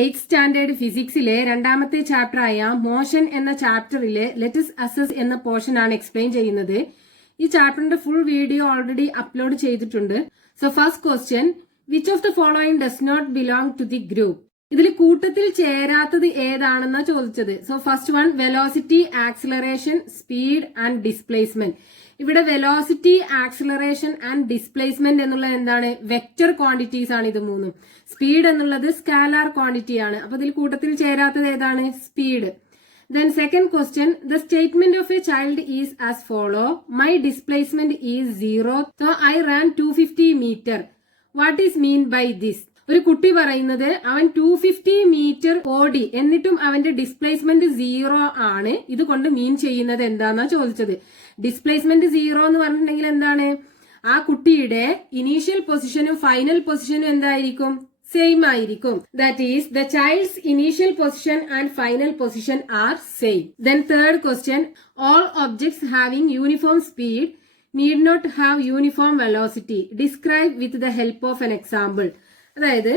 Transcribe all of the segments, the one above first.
8th standard ഫിസിക്സിലെ രണ്ടാമത്തെ ചാപ്റ്ററായ motion എന്ന ചാപ്റ്ററിലെ ലെറ്റസ് അസസ് എന്ന പോർഷൻ ആണ് എക്സ്പ്ലെയിൻ ചെയ്യുന്നത്. ഈ ചാപ്റ്ററിന്റെ ഫുൾ വീഡിയോ ഓൾറെഡി അപ്ലോഡ് ചെയ്തിട്ടുണ്ട്. So first question, which of the following does not belong to the group? ഇതിൽ കൂട്ടത്തിൽ ചേരാത്തത് ഏതാണെന്നാ ചോദിച്ചത്. So first one, velocity, acceleration, speed and displacement. ഇവിടെ വെലോസിറ്റി, ആക്സിലറേഷൻ ആൻഡ് ഡിസ്പ്ലേസ്മെന്റ് എന്നുള്ളത് എന്താണ്? വെക്റ്റർ ക്വാണ്ടിറ്റീസ് ആണ് ഇത് മൂന്നും. സ്പീഡ് എന്നുള്ളത് സ്കാലാർ ക്വാണ്ടിറ്റി ആണ്. അപ്പൊ ഇതിൽ കൂട്ടത്തിൽ ചേരാത്തത് ഏതാണ്? Speed. Then second question, the statement of a child is as follow. My displacement is 0, so I ran 250 meter. What is mean by this? ഒരു കുട്ടി പറയുന്നത് അവൻ 250 മീറ്റർ ഓടി, എന്നിട്ടും അവന്റെ ഡിസ്പ്ലേസ്മെന്റ് 0 ആണ്. ഇതുകൊണ്ട് മീൻ ചെയ്യുന്നത് എന്താന്നാ ചോദിച്ചത്. ഡിസ്പ്ലേസ്മെന്റ് 0 എന്ന് പറഞ്ഞിട്ടുണ്ടെങ്കിൽ എന്താണ്? ആ കുട്ടിയുടെ ഇനീഷ്യൽ പൊസിഷനും ഫൈനൽ പൊസിഷനും എന്തായിരിക്കും? സെയിം ആയിരിക്കും. That is the child's initial position and final position are same. Then third question, all objects having uniform speed need not have uniform velocity. Describe with the help of an example. അതായത്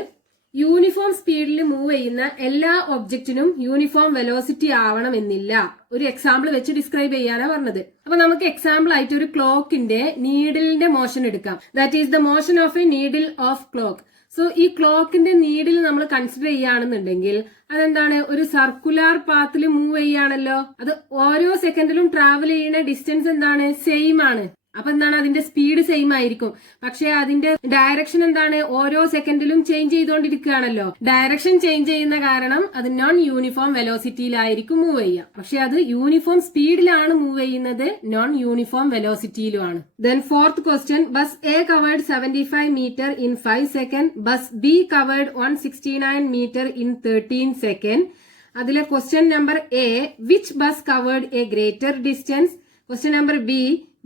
uniform സ്പീഡിൽ move ചെയ്യുന്ന എല്ലാ ഒബ്ജക്റ്റിനും uniform velocity ആവണമെന്നില്ല. ഒരു example വെച്ച് describe ചെയ്യാനാ പറഞ്ഞത്. അപ്പൊ നമുക്ക് എക്സാമ്പിൾ ആയിട്ട് ഒരു ക്ലോക്കിന്റെ നീഡിലിന്റെ മോഷൻ എടുക്കാം. That is the motion of A needle of clock. So ഈ ക്ലോക്കിന്റെ നീഡിൽ നമ്മൾ കൺസിഡർ ചെയ്യുകയാണെന്നുണ്ടെങ്കിൽ അതെന്താണ്? ഒരു സർക്കുലാർ പാത്തിൽ മൂവ് ചെയ്യുകയാണല്ലോ. അത് ഓരോ സെക്കൻഡിലും ട്രാവൽ ചെയ്യുന്ന ഡിസ്റ്റൻസ് എന്താണ്? സെയിം ആണ്. അപ്പൊ എന്താണ്? അതിന്റെ സ്പീഡ് സെയിം ആയിരിക്കും. പക്ഷെ അതിന്റെ ഡയറക്ഷൻ എന്താണ്? ഓരോ സെക്കൻഡിലും ചേഞ്ച് ചെയ്തുകൊണ്ടിരിക്കുകയാണല്ലോ. ഡയറക്ഷൻ ചേഞ്ച് ചെയ്യുന്ന കാരണം അത് നോൺ യൂണിഫോം വെലോസിറ്റിയിലായിരിക്കും മൂവ് ചെയ്യുക. പക്ഷെ അത് യൂണിഫോം സ്പീഡിലാണ് മൂവ് ചെയ്യുന്നത്, നോൺ യൂണിഫോം വെലോസിറ്റിയിലുമാണ്. Then fourth question, bus A covered 75 metre in 5 second, bus B covered 169 metre in 13 second. അതിലെ question number A, which bus covered a greater distance? Question number B,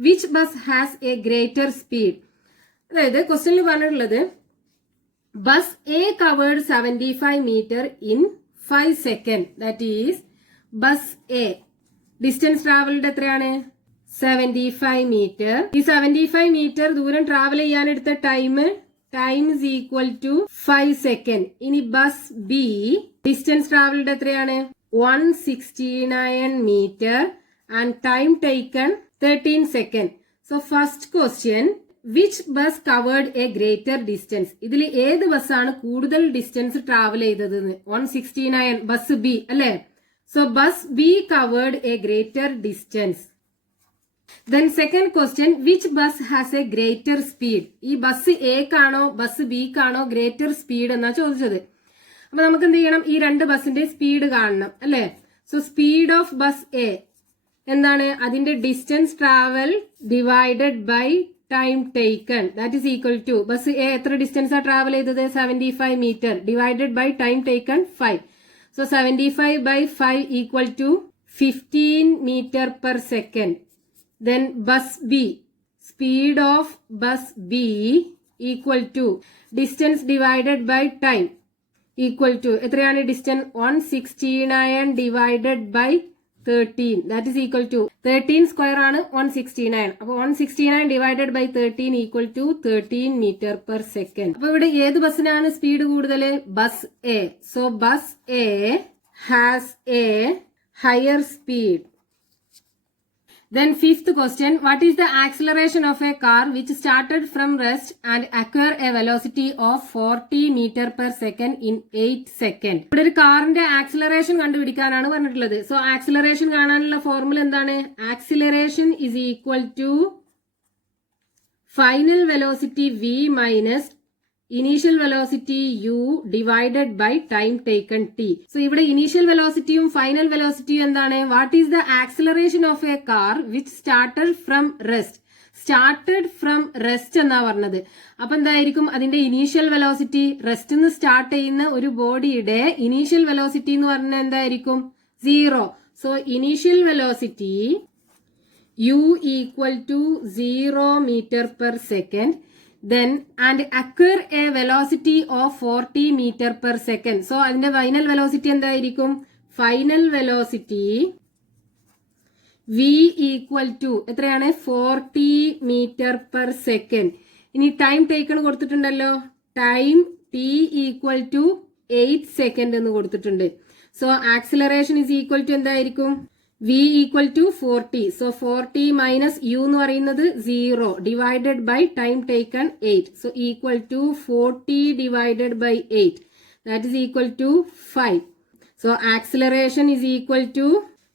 which bus has a greater speed? അതായത് ക്വസ്റ്റ്യനിൽ പറഞ്ഞിട്ടുള്ളത് bus A covered 75 metre in 5 second. That is bus A distance travelled എത്രയാണ്? 75 metre. ഈ 75 metre ദൂരം travel ചെയ്യാൻ എടുത്ത time is equal to 5 second. ഇനി bus B distance travelled എത്രയാണ്? 169 metre and time taken 13 second. So first question, which bus covered a greater distance? ഇതിൽ ഏത് ബസ്സാണ് കൂടുതൽ ഡിസ്റ്റൻസ് ട്രാവൽ ചെയ്തത്? 169, ബസ് ബി അല്ലെ? So bus B covered a greater distance. Then second question, which bus has a greater speed? ഈ bus എക്കാണോ bus ബിക്കാണോ greater speed എന്നാ ചോദിച്ചത്. അപ്പൊ നമുക്ക് എന്ത് ചെയ്യണം? ഈ രണ്ട് ബസിന്റെ സ്പീഡ് കാണണം അല്ലെ? So speed of bus A എന്താണ്? അതിന്റെ distance travel divided by time taken, that is equal to bus A എത്ര ഡിസ്റ്റൻസ് ആ ട്രാവൽ ചെയ്തത്? 75 metre divided by time taken 5. So 75 by 5 equal to 15 metre per second. Then bus B, speed of bus B equal to distance divided by time equal to എത്രയാണ്? Distance 169 divided by 13, that is equal to 13 square ആണ് 169. അപ്പൊ 169 divided by 13 equal to 13 metre per second. അപ്പൊ ഇവിടെ ഏത് ബസ്സിനാണ് speed കൂടുതൽ? Bus A. സോ bus A has a higher speed. Then fifth question, what is the acceleration of a car which started from rest and acquired a velocity of 40 meter per second in 8 seconds? ഇവിടെ ഒരു കാറിന്റെ acceleration കണ്ടുപിടിക്കാനാണ് പറഞ്ഞിട്ടുള്ളത്. So acceleration കാണാനുള്ള formula എന്താണ്? Acceleration is equal to final velocity v minus initial velocity u divided by time taken t. So ഇവിടെ initial വെലോസിറ്റിയും final വെലോസിറ്റിയും എന്താണ്? What is the acceleration of a car which started from rest? Started from rest എന്നാ പറഞ്ഞത്. അപ്പൊ എന്തായിരിക്കും അതിന്റെ initial velocity? Rest നിന്ന് സ്റ്റാർട്ട് ചെയ്യുന്ന ഒരു ബോഡിയുടെ ഇനീഷ്യൽ വെലോസിറ്റി എന്ന് പറഞ്ഞാൽ എന്തായിരിക്കും? 0. So initial velocity u equal to 0 metre per second. Then and acquire a velocity of 40 meter per second. So അതിന്റെ ഫൈനൽ വെലോസിറ്റി എന്തായിരിക്കും? Final velocity v equal to എത്രയാണ്? 40 മീറ്റർ പെർ സെക്കൻഡ്. ഇനി time taken കൊടുത്തിട്ടുണ്ടല്ലോ. Time t equal to 8 second എന്ന് കൊടുത്തിട്ടുണ്ട്. So acceleration is equal to എന്തായിരിക്കും? v equal to 40. So 40 minus u എന്ന് പറയുന്നത് 0 divided by time taken 8. So equal to 40 divided by 8. That is equal to 5. So acceleration is equal to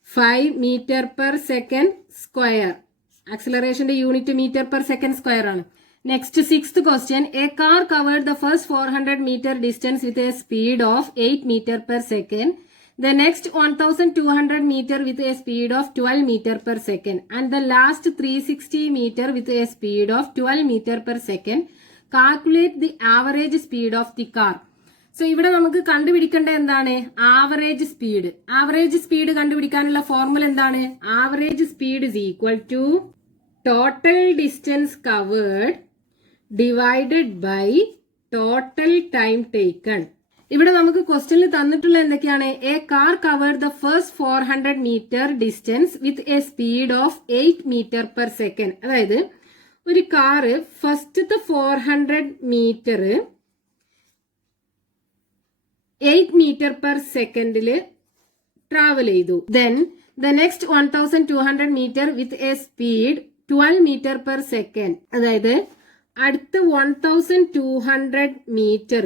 5 metre per second square. ആക്സിലറേഷന്റെ unit metre per second square ആണ്. Next 6th question. A car covered the first 400 meter distance with a speed of 8 meter per second. The next 1200 meter with a speed of 12 meter per second. And the last 360 meter with a speed of 12 meter per second. Calculate the average speed of the car. So ഇവിടെ നമുക്ക് കണ്ടുപിടിക്കേണ്ട എന്താണ്? Average speed. Average speed കണ്ടുപിടിക്കാനുള്ള formula എന്താണ്? Average speed is equal to total distance covered divided by total time taken. ഇവിടെ നമുക്ക് ക്വസ്റ്റ്യനിൽ തന്നിട്ടുള്ള എന്തൊക്കെയാണ്? A car covered the first 400 metre distance with a speed of 8 metre per second. അതായത് ഒരു car ഫസ്റ്റത്തെ 400 മീറ്റർ 8 മീറ്റർ പെർ സെക്കൻഡിൽ travel ചെയ്തു. Then the next 1200 metre with a speed 12 metre per second. അതായത് അടുത്ത 1200 മീറ്റർ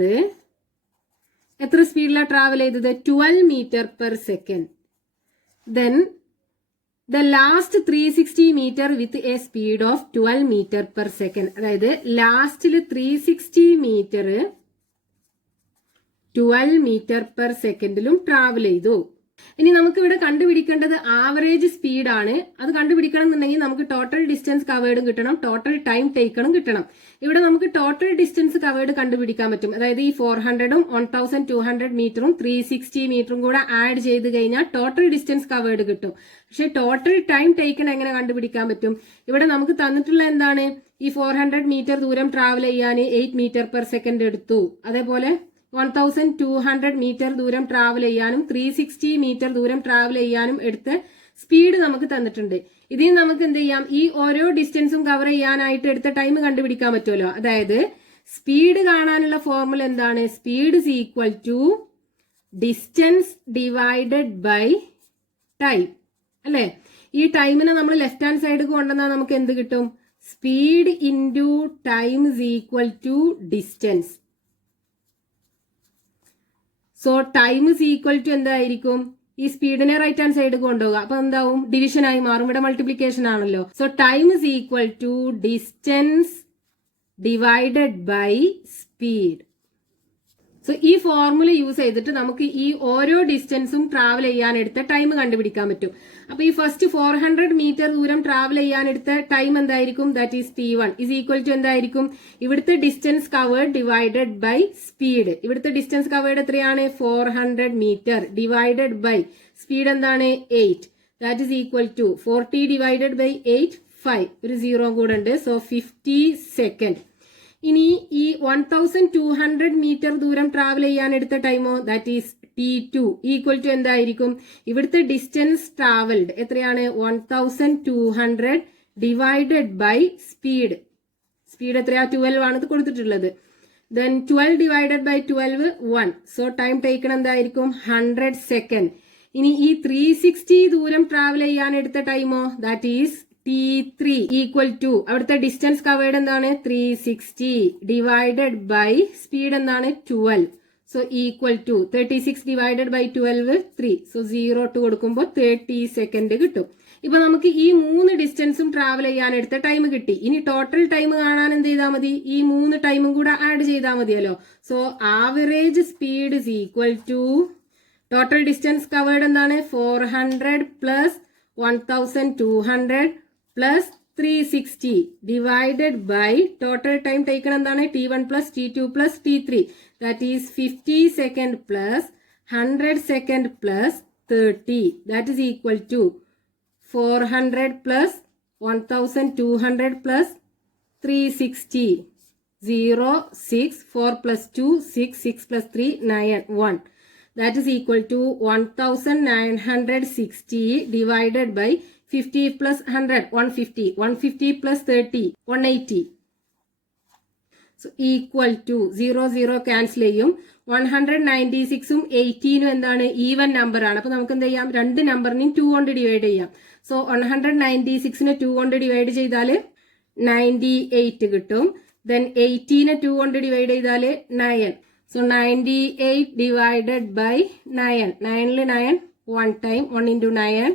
എത്ര സ്പീഡിലാണ് ട്രാവൽ ചെയ്തത്? 12 metre per second. Then the last 360 metre with a speed of 12 metre per second. അതായത് ലാസ്റ്റിൽ 360 മീറ്റർ 12 മീറ്റർ പെർ സെക്കൻഡിലും ട്രാവൽ ചെയ്തു. ഇനി നമുക്ക് ഇവിടെ കണ്ടുപിടിക്കേണ്ടത് ആവറേജ് സ്പീഡാണ്. അത് കണ്ടുപിടിക്കണം എന്നുണ്ടെങ്കിൽ നമുക്ക് ടോട്ടൽ ഡിസ്റ്റൻസ് കവേർഡും കിട്ടണം, ടോട്ടൽ ടൈം ടേക്കണും കിട്ടണം. ഇവിടെ നമുക്ക് ടോട്ടൽ ഡിസ്റ്റൻസ് കവേർഡ് കണ്ടുപിടിക്കാൻ പറ്റും. അതായത് ഈ 400ഉം 1200 മീറ്ററും 360 മീറ്ററും കൂടെ ആഡ് ചെയ്ത് കഴിഞ്ഞാൽ ടോട്ടൽ ഡിസ്റ്റൻസ് കവേർഡ് കിട്ടും. പക്ഷെ ടോട്ടൽ ടൈം ടേക്കൺ എങ്ങനെ കണ്ടുപിടിക്കാൻ പറ്റും? ഇവിടെ നമുക്ക് തന്നിട്ടുള്ള എന്താണ്? ഈ 400 മീറ്റർ ദൂരം ട്രാവൽ ചെയ്യാൻ 8 മീറ്റർ പെർ സെക്കൻഡ് എടുത്തു. അതേപോലെ 1200 മീറ്റർ ദൂരം ട്രാവൽ ചെയ്യാനും 360 മീറ്റർ ദൂരം ട്രാവൽ ചെയ്യാനും എടുത്ത സ്പീഡ് നമുക്ക് തന്നിട്ടുണ്ട്. ഇതിൽ നമുക്ക് എന്ത് ചെയ്യാം? ഈ ഓരോ ഡിസ്റ്റൻസും കവർ ചെയ്യാനായിട്ട് എടുത്ത ടൈം കണ്ടുപിടിക്കാൻ പറ്റുമല്ലോ. അതായത് സ്പീഡ് കാണാനുള്ള ഫോർമുല എന്താണ്? Speed is equal to distance divided by time അല്ലെ? ഈ ടൈമിനെ നമ്മൾ ലെഫ്റ്റ് ഹാൻഡ് സൈഡ് കൊണ്ടുവന്നാൽ നമുക്ക് എന്ത് കിട്ടും? Speed into time is equal to distance. So time is equal to എന്തായിരിക്കും? ഈ സ്പീഡിനെ റൈറ്റ് ഹാൻഡ് സൈഡ് കൊണ്ടുപോകുക. അപ്പൊ എന്താവും? ഡിവിഷൻ ആയി മാറും. ഇവിടെ മൾട്ടിപ്ലിക്കേഷൻ ആണല്ലോ. So time is equal to distance divided by speed. So ഈ ഫോർമുല യൂസ് ചെയ്തിട്ട് നമുക്ക് ഈ ഓരോ ഡിസ്റ്റൻസും ട്രാവൽ ചെയ്യാൻ എടുത്ത ടൈം കണ്ടുപിടിക്കാൻ പറ്റും. അപ്പൊ ഈ ഫസ്റ്റ് 400 മീറ്റർ ദൂരം ട്രാവൽ ചെയ്യാൻ എടുത്ത ടൈം എന്തായിരിക്കും? That is t1 is equal to എന്തായിരിക്കും? ഇവിടുത്തെ distance covered divided by speed. ഇവിടുത്തെ ഡിസ്റ്റൻസ് കവേർഡ് എത്രയാണ്? 400 മീറ്റർ ഡിവൈഡഡ് ബൈ സ്പീഡ് എന്താണ്? 8. That is equal to 40 divided by 8 5. ഒരു 0 കൂടെ ഉണ്ട്. So 50 second. ഇനി ഈ 1200 മീറ്റർ ദൂരം ട്രാവൽ ചെയ്യാൻ എടുത്ത ടൈമോ? That is t2 equal to എന്തായിരിക്കും? ഇവിടുത്തെ ഡിസ്റ്റൻസ് ട്രാവൽഡ് എത്രയാണ്? 1200 ഡിവൈഡഡ് ബൈ സ്പീഡ്. സ്പീഡ് എത്രയാ? 12 ആണ് ഇത് കൊടുത്തിട്ടുള്ളത്. Then 12 divided by 12 1. So time taken എന്തായിരിക്കും? 100 സെക്കൻഡ്. ഇനി ഈ 360 ദൂരം ട്രാവൽ ചെയ്യാൻ എടുത്ത ടൈമോ? That is t3 equal to അവിടുത്തെ ഡിസ്റ്റൻസ് കവേർഡ് എന്താണ്? 360 ഡിവൈഡഡ് ബൈ സ്പീഡ് എന്താണ്? 12. So equal to 36 divided by 12 3. So 0 to കൊടുക്കുമ്പോൾ 30 സെക്കൻഡ് കിട്ടും. ഇപ്പൊ നമുക്ക് ഈ 3 ഡിസ്റ്റൻസും ട്രാവൽ ചെയ്യാൻ എടുത്ത ടൈം കിട്ടി. ഇനി ടോട്ടൽ ടൈം കാണാൻ എന്ത് ചെയ്താൽ മതി? ഈ 3 ടൈമും കൂടെ ആഡ് ചെയ്താൽ മതിയല്ലോ. So average speed is equal to total distance covered എന്താണ്? 400 plus 1200 plus 360 divided by total time taken എന്താണ്? t1 plus t2 plus t3. That is 50 second plus 100 second plus 30. That is equal to 400 plus 1200 plus 360. 0 6 4 plus 2 6 6 plus 3 9 1. That is equal to 1960 divided by 50 plus 100 150. 150 plus 30 180. So equal to 0 0 cancel ചെയ്യും. 196ഉം 18ഉം എന്താണ് even number ആണ്. അപ്പൊ നമുക്ക് എന്ത് ചെയ്യാം, രണ്ട് നമ്പറിനെയും 2 കൊണ്ട് divide ചെയ്യാം. സോ 196നെ 2 കൊണ്ട് ഡിവൈഡ് ചെയ്താൽ 98 കിട്ടും. ദെൻ 18നെ 2 കൊണ്ട് ഡിവൈഡ് ചെയ്താൽ 9. So 98 divided by 9. 9ൽ 9 1 ടൈം 1 into 9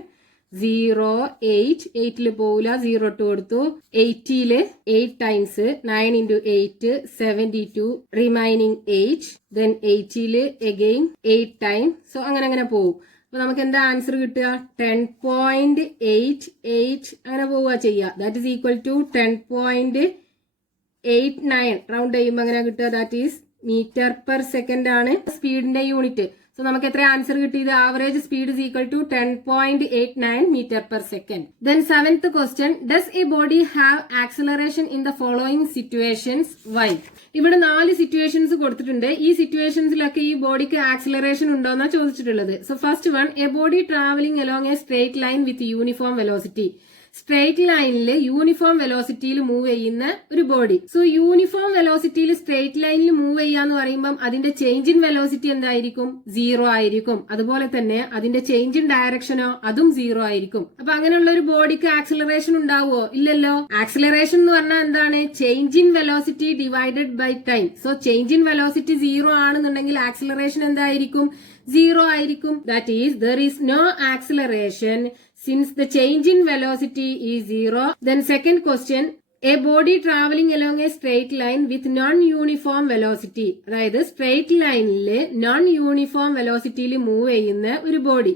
0 8. 8ൽ പോവില്ല, 0 2 കൊടുത്തു. 80ല് 8 ടൈംസ് 9 into 8 72 റിമൈനിങ് 8. ദെൻ 80ല് അഗെയിൻ 8 ടൈം. സോ അങ്ങനെ പോകും. അപ്പൊ നമുക്ക് എന്താ ആൻസർ കിട്ടുക, 10.88 അങ്ങനെ പോവുക ചെയ്യുക. That is equal to 10.89 round ചെയ്യുമ്പോൾ അങ്ങനെ കിട്ടുക. That is metre per second ആണ് സ്പീഡിന്റെ യൂണിറ്റ്. സോ നമുക്ക് എത്ര ആൻസർ കിട്ടിയത്, average speed is equal to 10.89 metre per second. Then 7th question, does a body have acceleration in the following situations why? ഇവിടെ 4 situations കൊടുത്തിട്ടുണ്ട്. ഈ സിറ്റുവേഷൻസിലൊക്കെ ഈ ബോഡിക്ക് ആക്സിലറേഷൻ ഉണ്ടോ എന്നാണ് ചോദിച്ചിട്ടുള്ളത്. So first one, A body travelling along A straight line with uniform velocity. Straight ലൈനിൽ uniform വെലോസിറ്റിയിൽ മൂവ് ചെയ്യുന്ന ഒരു ബോഡി. സോ യൂണിഫോം വെലോസിറ്റിയിൽ സ്ട്രേറ്റ് ലൈനിൽ മൂവ് ചെയ്യാന്ന് പറയുമ്പോൾ അതിന്റെ ചേഞ്ച് ഇൻ വെലോസിറ്റി എന്തായിരിക്കും, 0 ആയിരിക്കും. അതുപോലെ തന്നെ അതിന്റെ ചേഞ്ച് ഇൻ ഡയറക്ഷനോ അതും 0 ആയിരിക്കും. അപ്പൊ അങ്ങനെയുള്ള ഒരു ബോഡിക്ക് ആക്സിലറേഷൻ ഉണ്ടാവുമോ, ഇല്ലല്ലോ. ആക്സിലറേഷൻ എന്ന് പറഞ്ഞാൽ എന്താണ്, change in velocity divided by time. So change in velocity 0 ആണെന്നുണ്ടെങ്കിൽ ആക്സിലറേഷൻ എന്തായിരിക്കും, 0 ആയിരിക്കും. That is there is no acceleration since the change in velocity is 0. Then second question, a body traveling along a straight line with non-uniform velocity. അതായത് straight ലൈനില് non uniform വെലോസിറ്റിയിൽ move ചെയ്യുന്ന ഒരു body.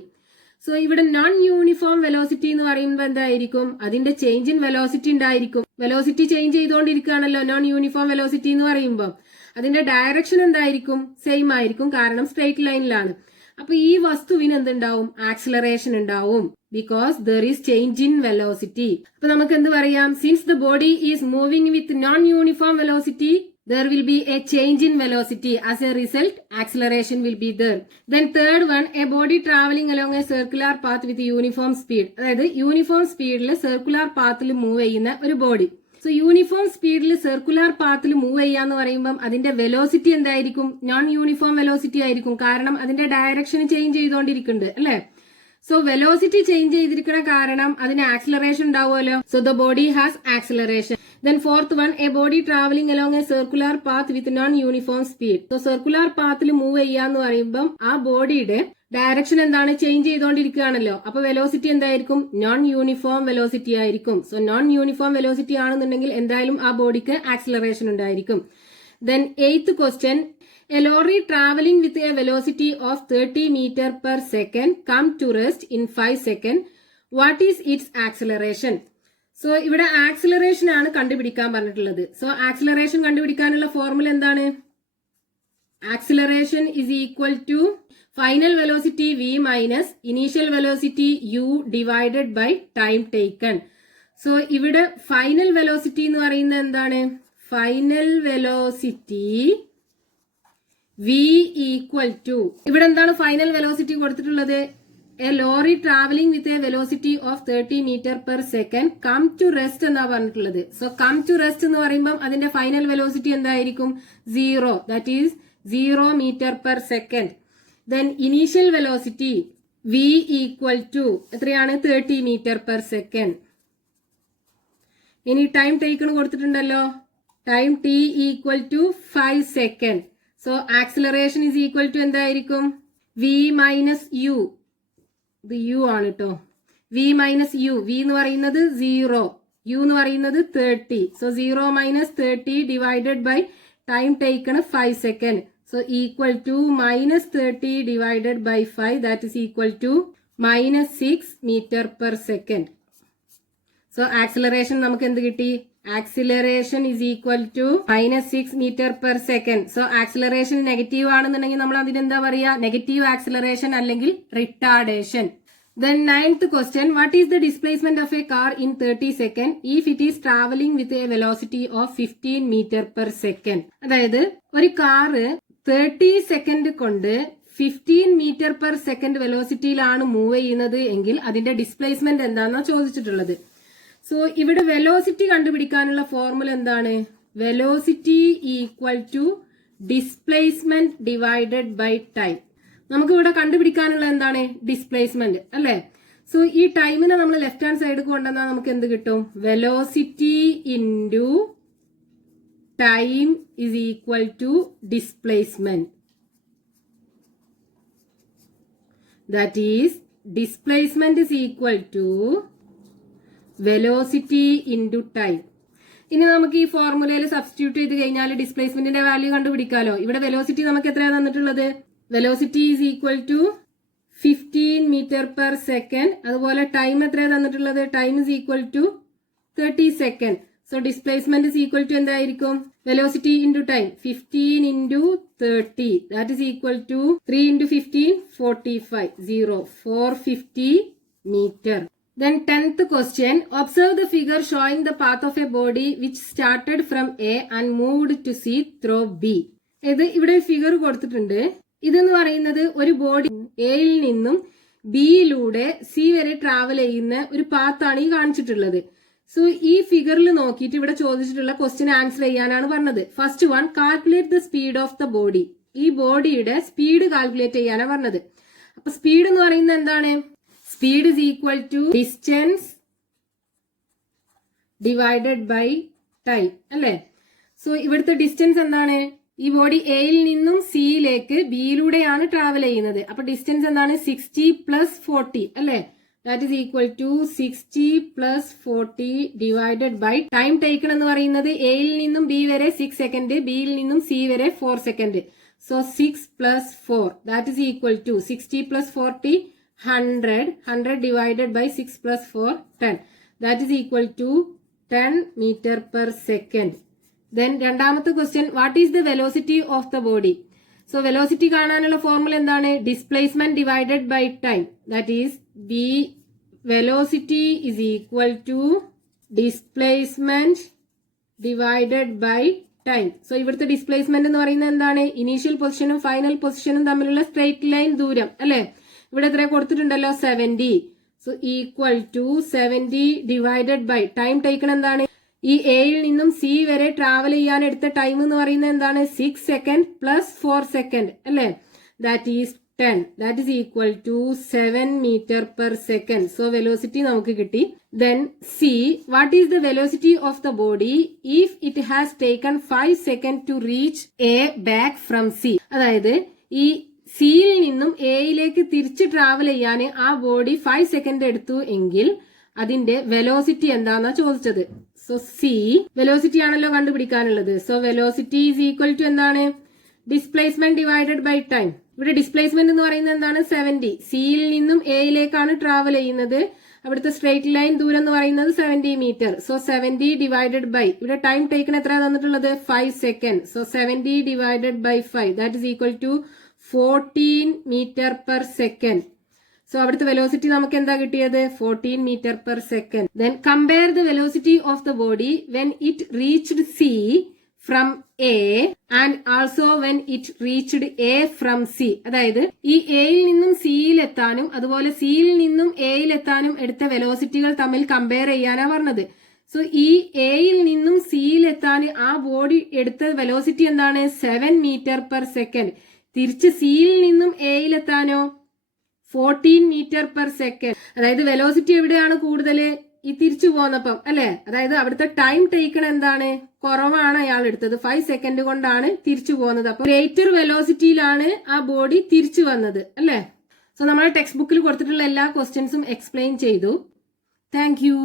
So ഇവിടെ non uniform velocity എന്ന് പറയുമ്പോൾ എന്തായിരിക്കും, അതിന്റെ ചേഞ്ച് ഇൻ വെലോസിറ്റി ഉണ്ടായിരിക്കും. വെലോസിറ്റി ചേഞ്ച് ചെയ്തുകൊണ്ടിരിക്കുകയാണല്ലോ നോൺ യൂണിഫോം വെലോസിറ്റി എന്ന് പറയുമ്പോൾ. അതിന്റെ ഡയറക്ഷൻ എന്തായിരിക്കും, സെയിം ആയിരിക്കും, കാരണം സ്ട്രേറ്റ് ലൈനിലാണ്. അപ്പൊ ഈ വസ്തുവിന് എന്തുണ്ടാവും, ആക്സിലറേഷൻ ഉണ്ടാവും, because there is change in velocity. അപ്പൊ നമുക്ക് എന്ത് പറയാം, since the body is moving with non uniform velocity there will be a change in velocity. As a result, acceleration will be there. Then third one, a body traveling along a circular path with uniform speed. അതായത് uniform സ്പീഡിൽ circular പാത്തിൽ move ചെയ്യുന്ന ഒരു body. So uniform സ്പീഡിൽ circular പാത്തിൽ move ചെയ്യാന്ന് പറയുമ്പോൾ അതിന്റെ velocity എന്തായിരിക്കും, non uniform velocity ആയിരിക്കും, കാരണം അതിന്റെ ഡയറക്ഷൻ ചേഞ്ച് ചെയ്തുകൊണ്ടിരിക്കുന്നുണ്ട് അല്ലെ. സോ വെലോസിറ്റി ചേഞ്ച് ചെയ്തിരിക്കുന്ന കാരണം അതിന് ആക്സിലറേഷൻ ഉണ്ടാവുമല്ലോ. So the body has acceleration. Then fourth one, a body traveling along a circular path with non-uniform speed. So circular pathil move ചെയ്യാന്ന് പറയുമ്പോൾ ആ ബോഡിയുടെ ഡയറക്ഷൻ എന്താണ്, ചേഞ്ച് ചെയ്തുകൊണ്ടിരിക്കുകയാണല്ലോ. അപ്പൊ വെലോസിറ്റി എന്തായിരിക്കും, നോൺ യൂണിഫോം വെലോസിറ്റി ആയിരിക്കും. സോ നോൺ യൂണിഫോം വെലോസിറ്റി ആണെന്നുണ്ടെങ്കിൽ എന്തായാലും ആ ബോഡിക്ക് ആക്സിലറേഷൻ ഉണ്ടായിരിക്കും. Then 8th question, a lorry traveling with a velocity of 30 meter per second come to rest in 5 seconds. What is its acceleration? So ഇവിടെ acceleration ആണ് കണ്ടുപിടിക്കാൻ പറഞ്ഞിട്ടുള്ളത്. സോ ആക്സിലറേഷൻ കണ്ടുപിടിക്കാനുള്ള ഫോർമുല എന്താണ്, acceleration is equal to final velocity v minus initial velocity u divided by time taken. So ഇവിടെ final velocity എന്ന് പറയുന്നത് എന്താണ്, final velocity v equal to, ഇവിടെ എന്താണ് ഫൈനൽ വെലോസിറ്റി കൊടുത്തിട്ടുള്ളത്, a lorry traveling with a velocity of 30 meter per second come to rest എന്നാ പറഞ്ഞിട്ടുള്ളത്. So come to rest എന്ന് പറയുമ്പോൾ അതിന്റെ ഫൈനൽ വെലോസിറ്റി എന്തായിരിക്കും, 0. That is 0 meter per second. Then initial velocity v equal to എത്രയാണ്, 30 meter per second. ഇനി time taken കൊടുത്തിട്ടുണ്ടല്ലോ, time t equal to 5 second. So acceleration is equal to എന്തായിരിക്കും, v minus u. ഇത് u ആണ് കേട്ടോ, v minus u. v എന്ന് പറയുന്നത് 0, u എന്ന് പറയുന്നത് 30. So 0 minus 30 divided by time taken 5 second. So equal to minus 30 divided by 5, that is equal to minus 6 metre per second. So acceleration നമുക്ക് എന്ത് കിട്ടി, acceleration is equal to minus 6 metre per second. So acceleration negative ആണെന്നുണ്ടെങ്കിൽ നമ്മൾ അതിനെന്താ പറയാ, negative acceleration അല്ലെങ്കിൽ retardation. Then 9th question, what is the displacement of a car in 30 seconds if it is traveling with a velocity of 15 meter per second? അതായത് ഒരു car 30 second കൊണ്ട് 15 metre per second വെലോസിറ്റിയിലാണ് move ചെയ്യുന്നത് എങ്കിൽ അതിന്റെ displacement എന്താണെന്നാണ് ചോദിച്ചിട്ടുള്ളത്. So ഇവിടെ velocity കണ്ടുപിടിക്കാനുള്ള ഫോർമുല എന്താണ്, velocity equal to displacement divided by time. നമുക്ക് ഇവിടെ കണ്ടുപിടിക്കാനുള്ള എന്താണ്? ഡിസ്പ്ലേസ്മെന്റ് അല്ലെ. സോ ഈ ടൈമിനെ നമ്മൾ ലെഫ്റ്റ് ഹാൻഡ് സൈഡ് കൊണ്ടുവന്നാൽ നമുക്ക് എന്ത് കിട്ടും? Velocity into time is equal to displacement. That is displacement is equal to velocity into time. ഇനി നമുക്ക് ഈ ഫോർമുലയിൽ സബ്സ്റ്റിറ്റ്യൂട്ട് ചെയ്ത് കഴിഞ്ഞാൽ ഡിസ്പ്ലേസ്മെന്റിന്റെ വാല്യൂ കണ്ടുപിടിക്കാലോ. ഇവിടെ വെലോസിറ്റി നമുക്ക് എത്രയാണ് തന്നിട്ടുള്ളത്? Velocity is equal to 15 metre per second. അതുപോലെ ടൈം എത്രയാണ് തന്നിട്ടുള്ളത്? Time is equal to 30 second. So displacement is equal to എന്തായിരിക്കും? Velocity into time 15 into 30 that is equal to 3 into 15 45 450 metre. Then 10th question, observe the figure showing the path of a body which started from A and moved to C through B. ഇവിടെ figure കൊടുത്തിട്ടുണ്ട്. ഇതെന്ന് പറയുന്നത് ഒരു body എയിൽ നിന്നും ബിയിലൂടെ C വരെ travel ചെയ്യുന്ന ഒരു പാത്താണ് ഈ കാണിച്ചിട്ടുള്ളത്. സോ ഈ ഫിഗറിൽ നോക്കിയിട്ട് ഇവിടെ ചോദിച്ചിട്ടുള്ള ക്വസ്റ്റ്യൻ ആൻസർ ചെയ്യാനാണ് പറഞ്ഞത്. First one, calculate the speed of the body. ഈ ബോഡിയുടെ സ്പീഡ് കാൽക്കുലേറ്റ് ചെയ്യാനാണ് പറഞ്ഞത്. അപ്പൊ സ്പീഡ് എന്ന് പറയുന്നത് എന്താണ്? Speed is equal to distance divided by time അല്ലേ. സോ ഇവിടുത്തെ ഡിസ്റ്റൻസ് എന്താണ്? ഈ ബോഡി എയിൽ നിന്നും സിയിലേക്ക് ബിയിലൂടെയാണ് ട്രാവൽ ചെയ്യുന്നത്. അപ്പൊ ഡിസ്റ്റൻസ് എന്താണ്? 60 പ്ലസ് 40 അല്ലേ. That is equal to 60 plus 40 divided by time taken എന്ന് പറയുന്നത് എയിൽ നിന്നും ബി വരെ 6 സെക്കൻഡ്, ബിയിൽ നിന്നും സി വരെ 4 second. So 6 plus 4 that is equal to 60 plus 40 100 divided by 6 plus 4 10 that is equal to 10 meter per second. Then രണ്ടാമത്തെ question, what is the velocity of the body? So velocity കാണാനുള്ള formula എന്താണ്? displacement divided by time, that is b velocity is equal to displacement divided by time. So ഇവിടുത്തെ displacement എന്ന് പറയുന്നത് എന്താണ്? Initial പൊസിഷനും final പൊസിഷനും തമ്മിലുള്ള straight line ദൂരം അല്ലെ. ഇവിടെ എത്ര കൊടുത്തിട്ടുണ്ടല്ലോ? 70. So equal to 70 divided by time taken എന്താണ്? ഈ എയിൽ നിന്നും സി വരെ ട്രാവൽ ചെയ്യാൻ എടുത്ത ടൈം എന്ന് പറയുന്നത് എന്താണ്? 6 സെക്കൻഡ് പ്ലസ് 4 സെക്കൻഡ് അല്ലെ. That is 10. That is equal to 7 metre per second. So velocity നമുക്ക് കിട്ടി. Then C, what is the velocity of the body if it has taken 5 second to reach A back from C. അതായത് ഈ സിയിൽ നിന്നും എയിലേക്ക് തിരിച്ച് travel ചെയ്യാൻ ആ ബോഡി 5 സെക്കൻഡ് എടുത്തു എങ്കിൽ അതിന്റെ വെലോസിറ്റി എന്താന്നാ ചോദിച്ചത്. സോ സി വെലോസിറ്റി ആണല്ലോ കണ്ടുപിടിക്കാനുള്ളത്. So velocity is equal to എന്താണ്? Displacement divided by time. ഇവിടെ ഡിസ്പ്ലേസ്മെന്റ് എന്ന് പറയുന്നത് എന്താണ്? 70. സിയിൽ നിന്നും എയിലേക്കാണ് ട്രാവൽ ചെയ്യുന്നത്. അവിടുത്തെ സ്ട്രെയിറ്റ് ലൈൻ ദൂരം എന്ന് പറയുന്നത് 70 മീറ്റർ. സോ 70 ഡിവൈഡഡ് ബൈ ഇവിടെ ടൈം ടേക്കൺ എത്ര തന്നിട്ടുള്ളത്? 5 second. So 70 divided by 5 that is equal to 14 metre per second. So അവിടുത്തെ വെലോസിറ്റി നമുക്ക് എന്താ കിട്ടിയത്? 14 metre per second. Then compare the velocity of the body when it reached C from A and also when it reached A from C. അതായത് ഈ എയിൽ നിന്നും സിയിൽ എത്താനും അതുപോലെ സിയിൽ നിന്നും എയിൽ എത്താനും എടുത്ത വെലോസിറ്റികൾ തമ്മിൽ കമ്പയർ ചെയ്യാനാ പറഞ്ഞത്. സോ ഈ എയിൽ നിന്നും സിയിൽ എത്താൻ ആ ബോഡി എടുത്ത വെലോസിറ്റി എന്താണ്? 7 മീറ്റർ പെർ സെക്കൻഡ്. തിരിച്ച് സിയിൽ നിന്നും എയിലെത്താനോ 14 മീറ്റർ പെർ സെക്കൻഡ്. അതായത് വെലോസിറ്റി എവിടെയാണ് കൂടുതൽ? ഈ തിരിച്ചു പോന്നപ്പം അല്ലെ. അതായത് അവിടുത്തെ ടൈം ടേക്കൺ എന്താണ്? കുറവാണ് അയാൾ എടുത്തത്. 5 സെക്കൻഡ് കൊണ്ടാണ് തിരിച്ചു പോകുന്നത്. അപ്പൊ ഗ്രേറ്റർ വെലോസിറ്റിയിലാണ് ആ ബോഡി തിരിച്ചു വന്നത് അല്ലെ. സോ നമ്മുടെ ടെക്സ്റ്റ് ബുക്കിൽ കൊടുത്തിട്ടുള്ള എല്ലാ ക്വസ്റ്റ്യൻസും എക്സ്പ്ലെയിൻ ചെയ്തു. Thank you.